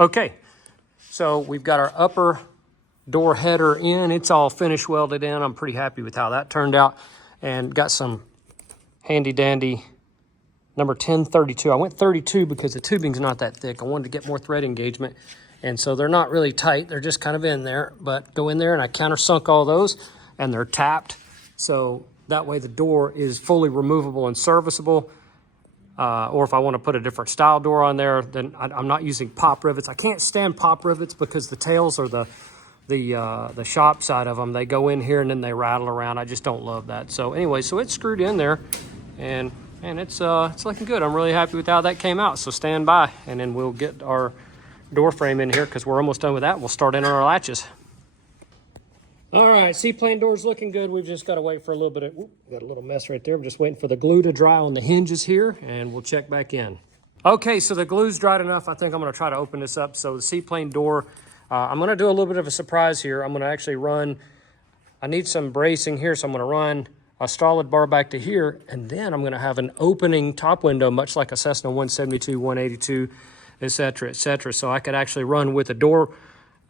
Okay, so we've got our upper door header in. It's all finish welded in. I'm pretty happy with how that turned out, and got some handy dandy number 1032. I went 32 because the tubing's not that thick. I wanted to get more thread engagement, and so they're not really tight. They're just kind of in there, but go in there and I countersunk all those, and they're tapped. So that way the door is fully removable and serviceable. Or if I want to put a different style door on there, then I'm not using pop rivets. I can't stand pop rivets because the tails are the shop side of them. They go in here and then they rattle around. I just don't love that. So anyway, so it's screwed in there, and it's looking good. I'm really happy with how that came out. So stand by, and then we'll get our door frame in here because we're almost done with that. We'll start in our latches. All right, Seaplane door's looking good. We've just got to wait for a little bit of, got a little mess right there. We're just waiting for the glue to dry on the hinges here, and we'll check back in. Okay, so the glue's dried enough. I think I'm going to try to open this up. So the Seaplane door, I'm going to do a little bit of a surprise here. I'm going to actually run, I need some bracing here, so I'm going to run a solid bar back to here, and then I'm going to have an opening top window, much like a Cessna 172, 182, et cetera, et cetera. So I could actually run with the door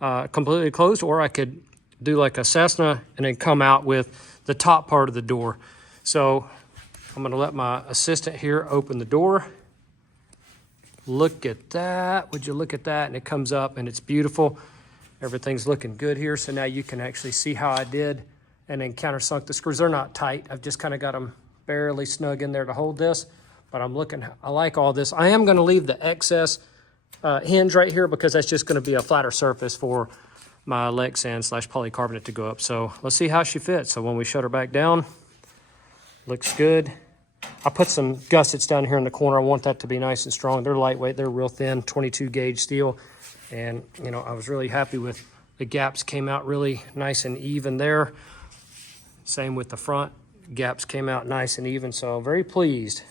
completely closed, or I could do like a Cessna and then come out with the top part of the door. So I'm going to let my assistant here open the door. Look at that. Would you look at that? And it comes up and it's beautiful. Everything's looking good here. So now you can actually see how I did and then countersunk the screws. They're not tight. I've just kind of got them barely snug in there to hold this, but I like all this. I am going to leave the excess hinge right here because that's just going to be a flatter surface for my Lexan / polycarbonate to go up. So let's see how she fits. So when we shut her back down, looks good. I put some gussets down here in the corner. I want that to be nice and strong. They're lightweight, they're real thin, 22 gauge steel. And you know, I was really happy with the gaps, came out really nice and even there. Same with the front, gaps came out nice and even. So I'm very pleased.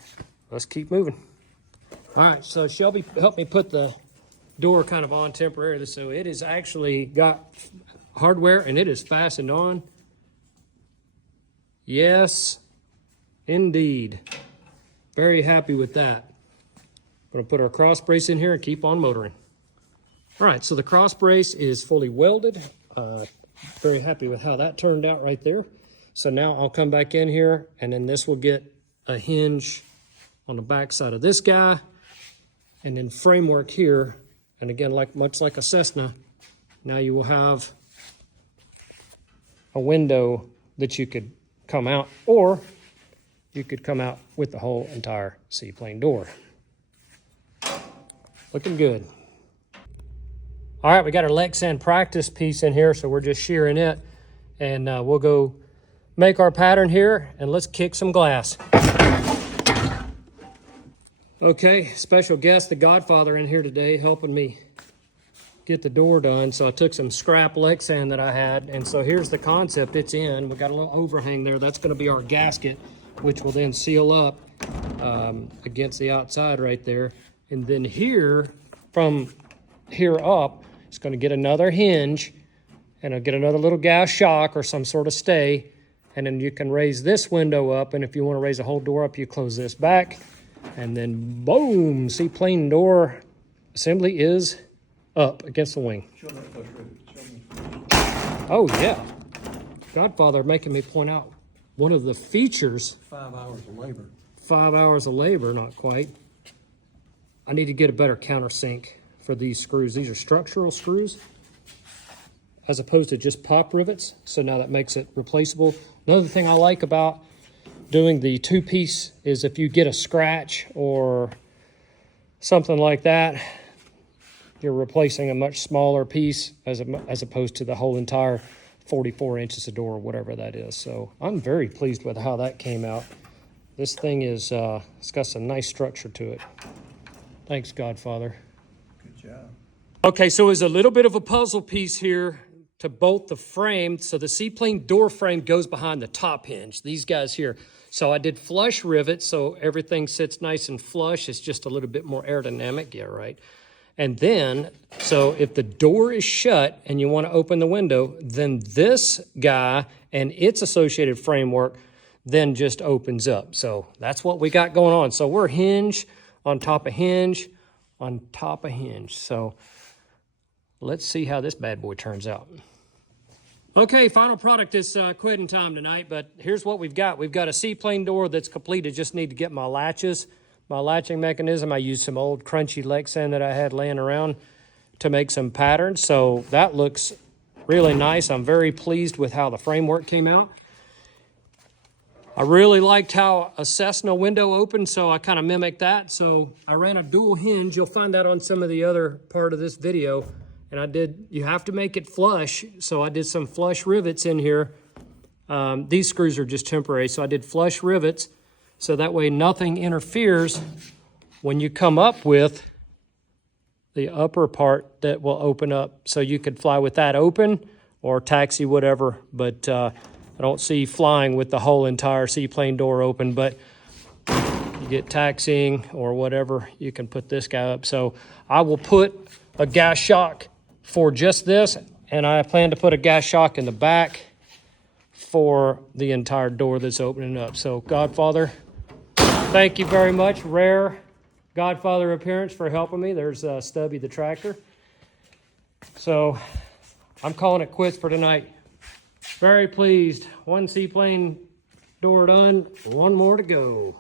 Let's keep moving. All right, so Shelby helped me put the door kind of on temporarily, so it is actually got hardware and it is fastened on. Yes, indeed. Very happy with that. I'm going to put our cross brace in here and keep on motoring. All right, so the cross brace is fully welded. Very happy with how that turned out right there. So now I'll come back in here, and then this will get a hinge on the back side of this guy, and then framework here. And again, much like a Cessna, now you will have a window that you could come out, or you could come out with the whole entire Seaplane door. Looking good. All right, we got our Lexan practice piece in here, so we're just shearing it, and we'll go make our pattern here, and let's kick some glass. Okay, special guest, the Godfather, in here today helping me get the door done. So I took some scrap Lexan that I had, and so here's the concept. It's in. We got a little overhang there. That's going to be our gasket, which will then seal up against the outside right there. And then here, from here up, it's going to get another hinge, and I'll get another little gas shock or some sort of stay, and then you can raise this window up, and if you want to raise the whole door up, you close this back. And then boom, Seaplane door assembly is up against the wing. Oh yeah. Godfather making me point out one of the features. 5 hours of labor. 5 hours of labor, not quite. I need to get a better countersink for these screws. These are structural screws as opposed to just pop rivets. So now that makes it replaceable. Another thing I like about doing the two-piece is if you get a scratch or something like that, you're replacing a much smaller piece as opposed to the whole entire 44 inches of door or whatever that is. So I'm very pleased with how that came out. This thing is, it's got some nice structure to it. Thanks, Godfather. Good job. Okay, so it's a little bit of a puzzle piece here to bolt the frame. So the Seaplane door frame goes behind the top hinge, these guys here. So I did flush rivets, so everything sits nice and flush. It's just a little bit more aerodynamic, yeah, right? And then, so if the door is shut and you want to open the window, then this guy and its associated framework then just opens up. So that's what we got going on. So we're hinge on top of hinge on top of hinge. So let's see how this bad boy turns out. Okay, final product is quitting time tonight, but here's what we've got. We've got a Seaplane door that's completed. Just need to get my latches, my latching mechanism. I used some old crunchy Lexan that I had laying around to make some patterns. So that looks really nice. I'm very pleased with how the framework came out. I really liked how a Cessna window opened, so I kind of mimicked that. So I ran a dual hinge. You'll find that on some of the other part of this video. And you have to make it flush, so I did some flush rivets in here. These screws are just temporary, so I did flush rivets, so that way nothing interferes when you come up with the upper part that will open up. So you could fly with that open or taxi, whatever, but I don't see flying with the whole entire seaplane door open, but you get taxiing or whatever, you can put this guy up. So I will put a gas shock for just this, and I plan to put a gas shock in the back for the entire door that's opening up. So Godfather, thank you very much. Rare Godfather appearance for helping me. There's Stubby the tractor. So I'm calling it quits for tonight. Very pleased. One seaplane door done, one more to go.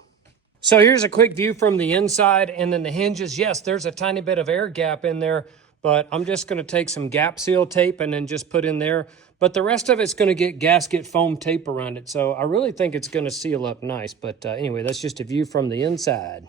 So here's a quick view from the inside, and then the hinges. Yes, there's a tiny bit of air gap in there, but I'm just going to take some gap seal tape and then just put in there. But the rest of it's going to get gasket foam tape around it. So I really think it's going to seal up nice. But anyway, that's just a view from the inside.